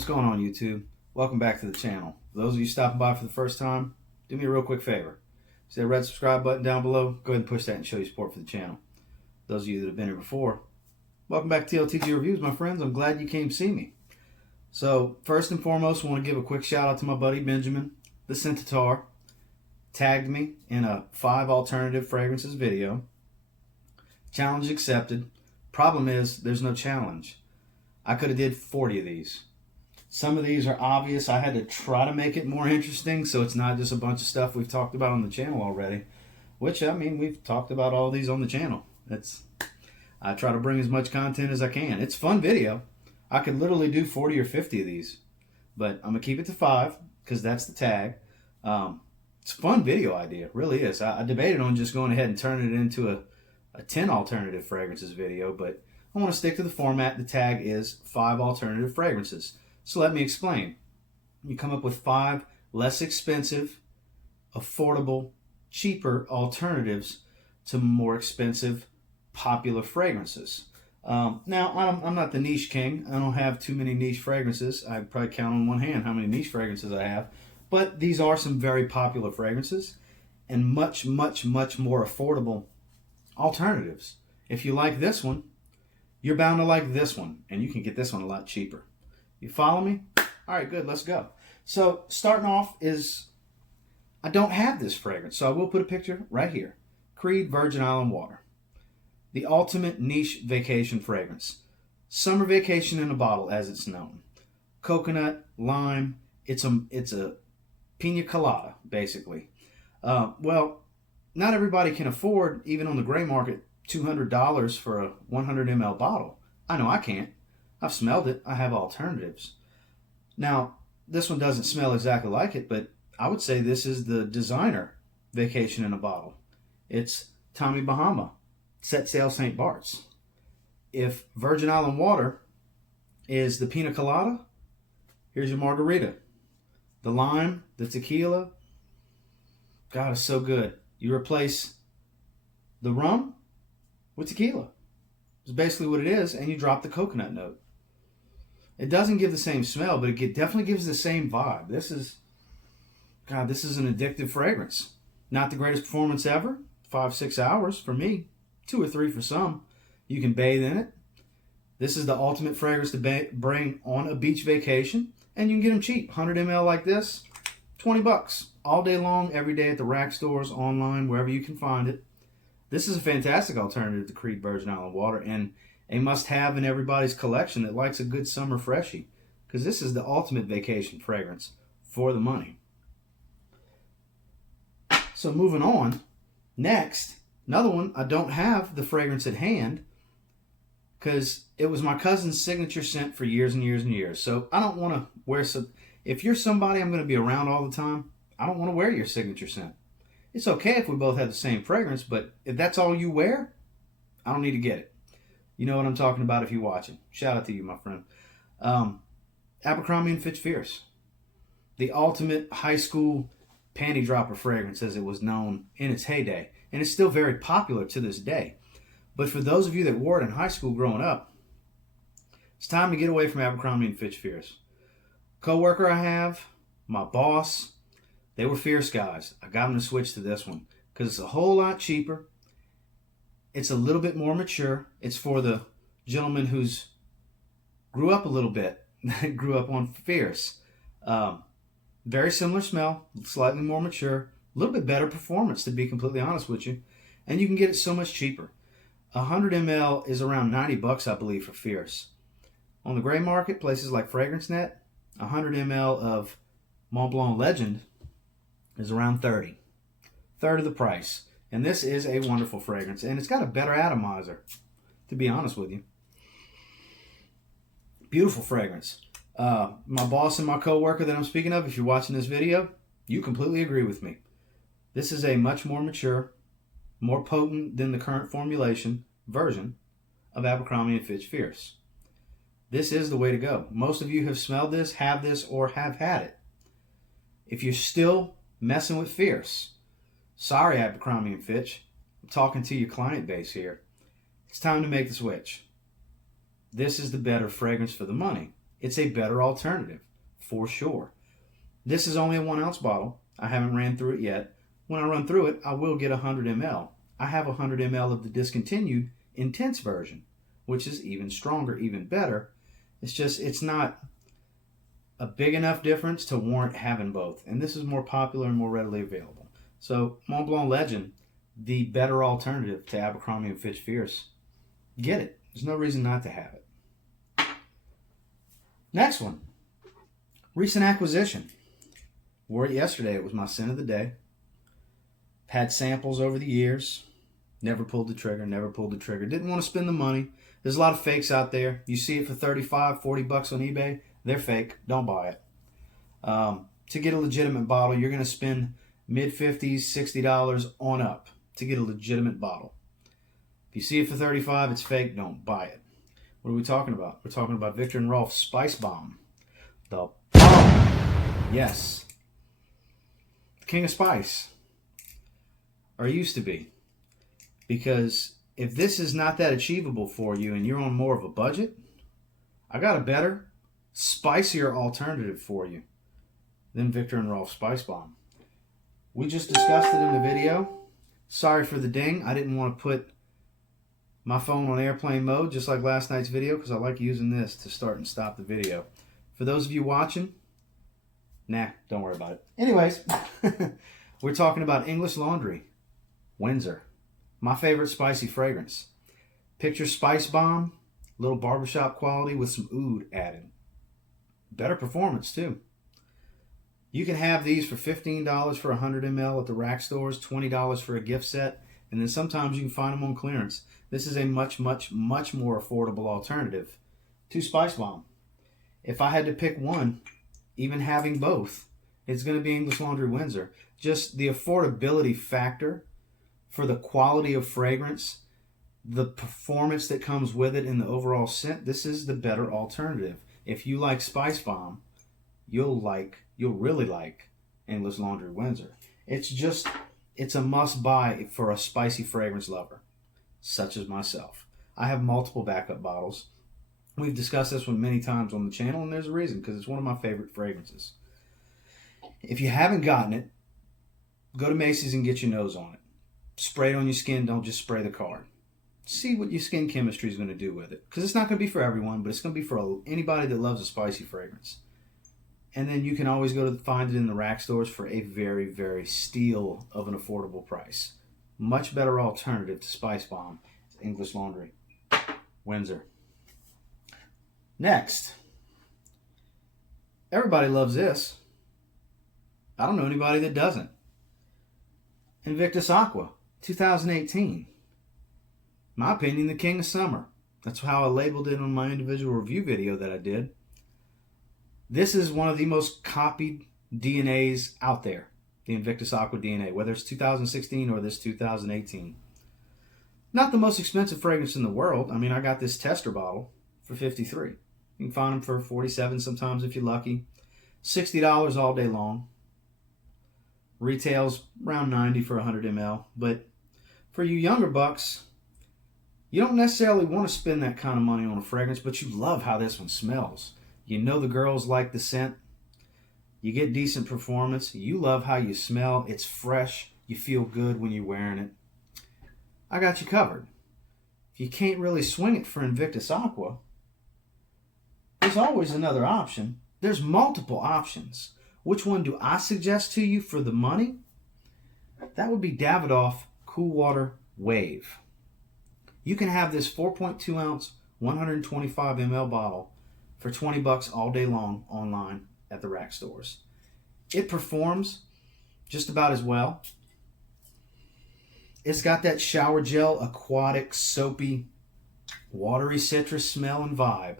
What's going on, YouTube? Welcome back to the channel. For those of you stopping by for the first time, do me a real quick favor. See that red subscribe button down below? Go ahead and push that and show your support for the channel. Those of you that have been here before, welcome back to TLTG Reviews, my friends. I'm glad you came to see me. So, first and foremost, I want to give a quick shout out to my buddy Benjamin, the Scentitar. Tagged me in a 5 alternative fragrances video. Challenge accepted. Problem is, there's no challenge. I could have did 40 of these. Some of these are obvious. I had to try to make it more interesting so it's not just a bunch of stuff we've talked about on the channel already. Which, I mean, we've talked about all these on the channel. I try to bring as much content as I can. It's a fun video. I could literally do 40 or 50 of these. But I'm going to keep it to 5 because that's the tag. It's a fun video idea. It really is. I debated on just going ahead and turning it into a 10 alternative fragrances video. But I want to stick to the format. The tag is 5 alternative fragrances. So let me explain. You come up with 5 less expensive, affordable, cheaper alternatives to more expensive, popular fragrances. Now, I'm not the niche king. I don't have too many niche fragrances. I probably count on one hand how many niche fragrances I have. But these are some very popular fragrances and much, much, much more affordable alternatives. If you like this one, you're bound to like this one. And you can get this one a lot cheaper. You follow me? All right, good. Let's go. So starting off is, I don't have this fragrance, so I will put a picture right here. Creed Virgin Island Water. The ultimate niche vacation fragrance. Summer vacation in a bottle, as it's known. Coconut, lime. It's a pina colada, basically. Well, not everybody can afford, even on the gray market, $200 for a 100 ml bottle. I know I can't. I've smelled it. I have alternatives. Now, this one doesn't smell exactly like it, but I would say this is the designer vacation in a bottle. It's Tommy Bahama, Set Sail St. Bart's. If Virgin Island Water is the pina colada, here's your margarita. The lime, the tequila, God, it's so good. You replace the rum with tequila. It's basically what it is, and you drop the coconut note. It doesn't give the same smell, but it definitely gives the same vibe. This is an addictive fragrance. Not the greatest performance ever. 5-6 hours for me. 2 or 3 for some. You can bathe in it. This is the ultimate fragrance to bring on a beach vacation. And you can get them cheap. 100 ml like this, $20. All day long, every day at the rack stores, online, wherever you can find it. This is a fantastic alternative to Creed Virgin Island Water and a must-have in everybody's collection that likes a good summer freshie, because this is the ultimate vacation fragrance for the money. So moving on, next, another one, I don't have the fragrance at hand because it was my cousin's signature scent for years and years and years. So I don't want to wear some. If you're somebody I'm going to be around all the time, I don't want to wear your signature scent. It's okay if we both have the same fragrance, but if that's all you wear, I don't need to get it. You know what I'm talking about if you're watching. Shout out to you, my friend. Abercrombie and Fitch Fierce. The ultimate high school panty dropper fragrance as it was known in its heyday. And it's still very popular to this day. But for those of you that wore it in high school growing up, it's time to get away from Abercrombie and Fitch Fierce. Co-worker I have, my boss, they were fierce guys. I got them to switch to this one because it's a whole lot cheaper. It's a little bit more mature. It's for the gentleman who's grew up a little bit, grew up on Fierce. Very similar smell, slightly more mature, a little bit better performance, to be completely honest with you. And you can get it so much cheaper. 100 ml is around $90, I believe, for Fierce. On the gray market, places like FragranceNet, 100 ml of Mont Blanc Legend is around $30. Third of the price. And this is a wonderful fragrance. And it's got a better atomizer, to be honest with you. Beautiful fragrance. My boss and my co-worker that I'm speaking of, if you're watching this video, you completely agree with me. This is a much more mature, more potent than the current formulation version of Abercrombie and Fitch Fierce. This is the way to go. Most of you have smelled this, have this, or have had it. If you're still messing with Fierce, sorry, Abercrombie and Fitch. I'm talking to your client base here. It's time to make the switch. This is the better fragrance for the money. It's a better alternative, for sure. This is only a 1 ounce bottle. I haven't ran through it yet. When I run through it, I will get 100 ml. I have 100 ml of the discontinued intense version, which is even stronger, even better. It's not a big enough difference to warrant having both. And this is more popular and more readily available. So Mont Blanc Legend, the better alternative to Abercrombie and Fitch Fierce. Get it. There's no reason not to have it. Next one. Recent acquisition. Wore it yesterday. It was my scent of the day. Had samples over the years. Never pulled the trigger. Didn't want to spend the money. There's a lot of fakes out there. You see it for $35, $40 on eBay. They're fake. Don't buy it. To get a legitimate bottle, you're going to spend mid-50s, $60 on up to get a legitimate bottle. If you see it for $35, it's fake. Don't buy it. What are we talking about? We're talking about Viktor and Rolf Spice Bomb. The bomb. Yes. The king of spice. Or used to be. Because if this is not that achievable for you and you're on more of a budget, I got a better, spicier alternative for you than Viktor and Rolf Spice Bomb. We just discussed it in the video. Sorry for the ding. I didn't want to put my phone on airplane mode just like last night's video because I like using this to start and stop the video. For those of you watching, nah, don't worry about it. Anyways, we're talking about English Laundry, Windsor. My favorite spicy fragrance. Picture Spice Bomb, little barbershop quality with some oud added. Better performance too. You can have these for $15 for 100 ml at the rack stores, $20 for a gift set, and then sometimes you can find them on clearance. This is a much more affordable alternative to Spice Bomb. If I had to pick one, even having both, it's going to be English Laundry Windsor. Just the affordability factor for the quality of fragrance, the performance that comes with it, and the overall scent, this is the better alternative. If you like Spice Bomb, you'll really like English Laundry Windsor. It's a must buy for a spicy fragrance lover, such as myself. I have multiple backup bottles. We've discussed this one many times on the channel, and there's a reason, because it's one of my favorite fragrances. If you haven't gotten it, go to Macy's and get your nose on it. Spray it on your skin, don't just spray the card. See what your skin chemistry is going to do with it. Because it's not going to be for everyone, but it's going to be for anybody that loves a spicy fragrance. And then you can always go to find it in the rack stores for a very, very steal of an affordable price. Much better alternative to Spice Bomb. English Laundry Windsor. Next. Everybody loves this. I don't know anybody that doesn't. Invictus Aqua, 2018. My opinion, the king of summer. That's how I labeled it on my individual review video that I did. This is one of the most copied DNAs out there, the Invictus Aqua DNA, whether it's 2016 or this 2018. Not the most expensive fragrance in the world. I mean, I got this tester bottle for $53. You can find them for $47 sometimes if you're lucky. $60 all day long. Retails around $90 for 100 ml. But for you younger bucks, you don't necessarily want to spend that kind of money on a fragrance, but you love how this one smells. You know the girls like the scent. You get decent performance. You love how you smell. It's fresh. You feel good when you're wearing it. I got you covered. If you can't really swing it for Invictus Aqua, there's always another option. There's multiple options. Which one do I suggest to you for the money? That would be Davidoff Cool Water Wave. You can have this 4.2 ounce, 125 ml bottle for $20 all day long online at the rack stores. It performs just about as well. It's got that shower gel, aquatic, soapy, watery citrus smell and vibe.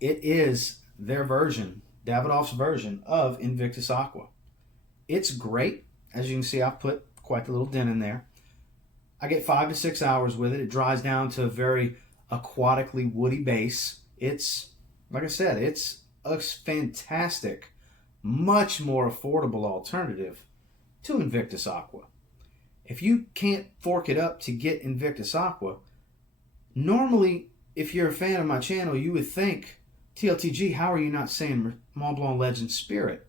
It is their version, Davidoff's version of Invictus Aqua. It's great. As you can see, I've put quite a little dent in there. I get 5 to 6 hours with it. It dries down to a very aquatically woody base. It's, like I said, it's a fantastic, much more affordable alternative to Invictus Aqua. If you can't fork it up to get Invictus Aqua, normally, if you're a fan of my channel, you would think TLTG, how are you not saying Mont Blanc Legend Spirit?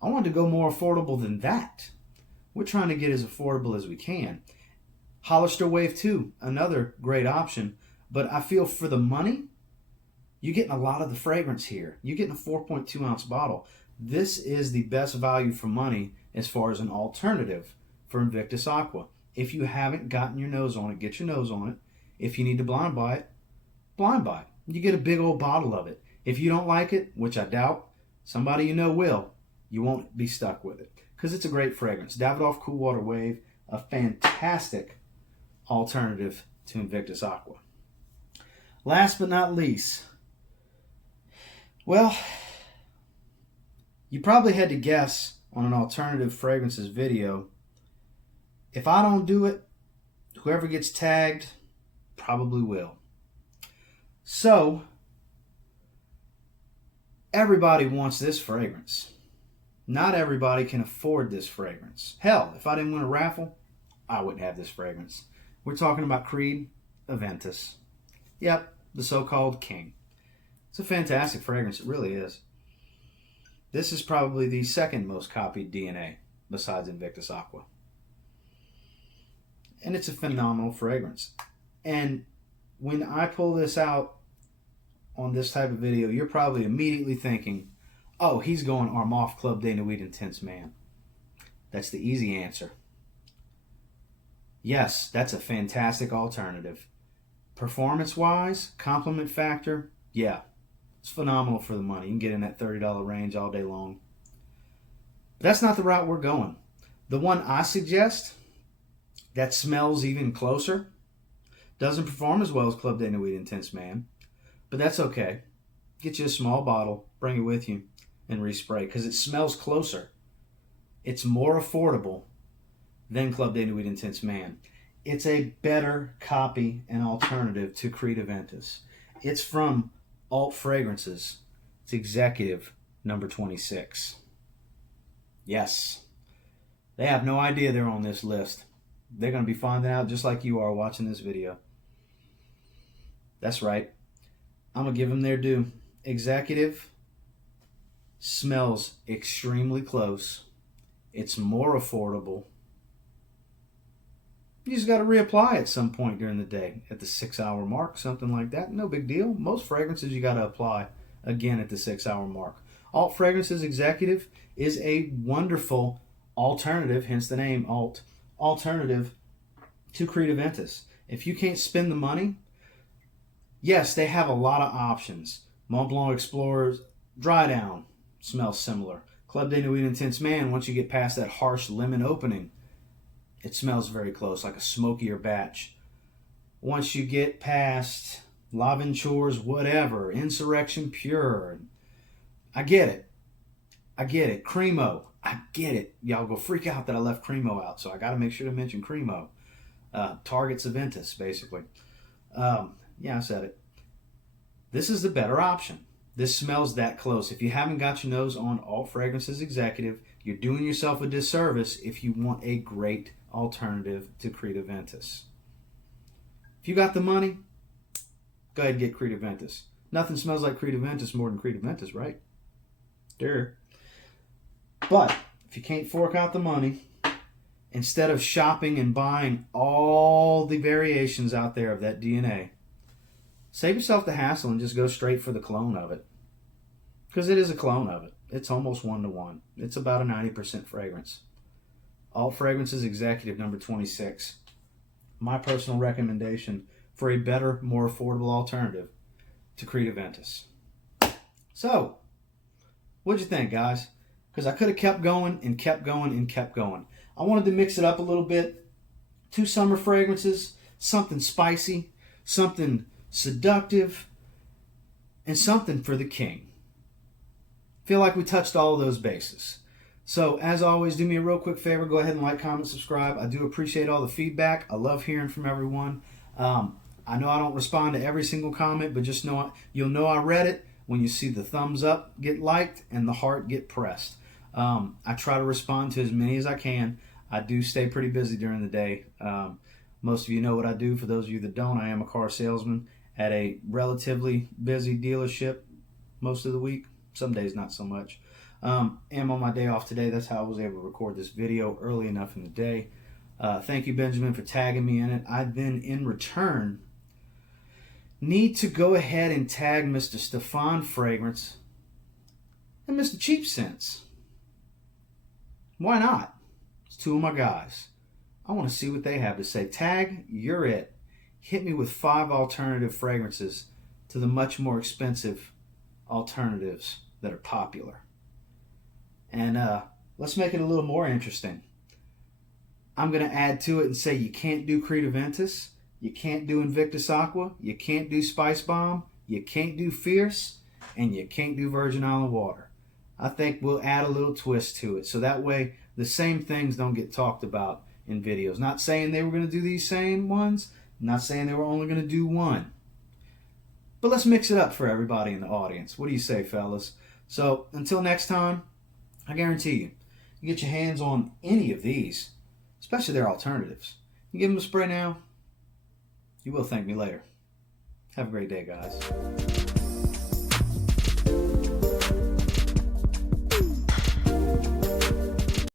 I wanted to go more affordable than that. We're trying to get as affordable as we can. Hollister Wave 2, another great option. But I feel for the money, you're getting a lot of the fragrance here. You're getting a 4.2 ounce bottle. This is the best value for money as far as an alternative for Invictus Aqua. If you haven't gotten your nose on it, get your nose on it. If you need to blind buy it, blind buy it. You get a big old bottle of it. If you don't like it, which I doubt, somebody you know will, you won't be stuck with it. Because it's a great fragrance. Davidoff Cool Water Wave, a fantastic alternative to Invictus Aqua. Last but not least, well, you probably had to guess on an alternative fragrances video. If I don't do it, whoever gets tagged probably will. So, everybody wants this fragrance. Not everybody can afford this fragrance. Hell, if I didn't win a raffle, I wouldn't have this fragrance. We're talking about Creed Aventis. Yep, the so-called king. It's a fantastic fragrance. It really is. This is probably the second most copied DNA besides Invictus Aqua. And it's a phenomenal fragrance. And when I pull this out on this type of video, you're probably immediately thinking, oh, he's going Armagh Club de Nuit Intense Man. That's the easy answer. Yes, that's a fantastic alternative. Performance-wise, compliment factor, yeah, it's phenomenal for the money. You can get in that $30 range all day long. But that's not the route we're going. The one I suggest that smells even closer doesn't perform as well as Club de Nuit Intense Man, but that's okay. Get you a small bottle, bring it with you, and respray, because it smells closer. It's more affordable than Club de Nuit Intense Man. It's a better copy and alternative to Creed Aventis. It's from Alt Fragrances. It's executive number 26. Yes. They have no idea they're on this list. They're going to be finding out just like you are watching this video. That's right. I'm going to give them their due. Executive smells extremely close. It's more affordable. You just got to reapply at some point during the day at the 6-hour mark, something like that. No big deal. Most fragrances you got to apply again at the 6-hour mark. Alt Fragrances Executive is a wonderful alternative, hence the name Alt, alternative to Creed Aventis. If you can't spend the money, yes, they have a lot of options. Mont Blanc Explorers Dry Down smells similar. Club de Nuit Intense Man, once you get past that harsh lemon opening, it smells very close, like a smokier batch. Once you get past L'Aventure's whatever, Insurrection Pure, I get it. I get it. Cremo, I get it. Y'all go freak out that I left Cremo out, so I got to make sure to mention Cremo. Target's Aventis, basically. Yeah, I said it. This is the better option. This smells that close. If you haven't got your nose on Alt Fragrances Executive, you're doing yourself a disservice if you want a great alternative to Creed Aventis. If you got the money, go ahead and get Creed Aventis. Nothing smells like Creed Aventis more than Creed Aventis, right? There. But if you can't fork out the money, instead of shopping and buying all the variations out there of that DNA, save yourself the hassle and just go straight for the clone of it. Because it is a clone of it. It's almost 1-to-1. It's about a 90% fragrance. Alt Fragrances Executive number 26. My personal recommendation for a better, more affordable alternative to Creed Aventis. So, what'd you think, guys? Because I could have kept going and kept going and kept going. I wanted to mix it up a little bit. 2 summer fragrances, something spicy, something seductive, and something for the king. Feel like we touched all of those bases. So, as always, do me a real quick favor. Go ahead and like, comment, subscribe. I do appreciate all the feedback. I love hearing from everyone. I know I don't respond to every single comment, but just know you'll know I read it when you see the thumbs up get liked and the heart get pressed. I try to respond to as many as I can. I do stay pretty busy during the day. Most of you know what I do. For those of you that don't, I am a car salesman at a relatively busy dealership most of the week. Some days not so much. Am on my day off today. That's how I was able to record this video early enough in the day. Thank you, Benjamin, for tagging me in it. I then, in return, need to go ahead and tag Mr. Stefan Fragrance and Mr. Cheap Sense. Why not? It's two of my guys. I want to see what they have to say. Tag, you're it. Hit me with 5 alternative fragrances to the much more expensive alternatives that are popular. And let's make it a little more interesting. I'm going to add to it and say you can't do Creed Aventis, you can't do Invictus Aqua, you can't do Spice Bomb, you can't do Fierce, and you can't do Virgin Island Water. I think we'll add a little twist to it so that way the same things don't get talked about in videos. Not saying they were going to do these same ones, not saying they were only going to do one. But let's mix it up for everybody in the audience. What do you say, fellas? So until next time, I guarantee you, you get your hands on any of these, especially their alternatives. You give them a spray now, you will thank me later. Have a great day, guys.